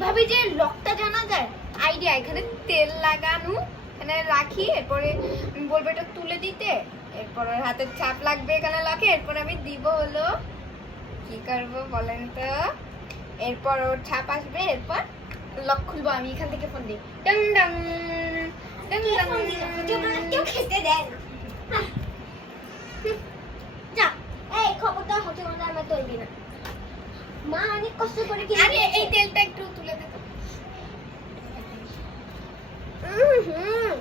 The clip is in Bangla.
কিভাবে যে লকটা জানা যায় আইডিয়া, এখানে তেল লাগানো, এখানে রাখি, এরপরে বলবো এটা তুলে দিতে, এরপর হাতের ছাপ লাগবে এখানে লকে, এরপর আমি দিব হলো কি করবো বলেন তো, এরপর ওর ছাপ আসবে, এরপর লক খুলবো আমি এখান থেকে ফোন দিই, ডং ডং ডং ডং। কেউ খেতে দেয় না। যা এই খবরদার হতে হতে আমার তৈরি না। মা অনেক কষ্ট করে কিনে আরে এই তেলটা একটু তুলে দে তো। হুম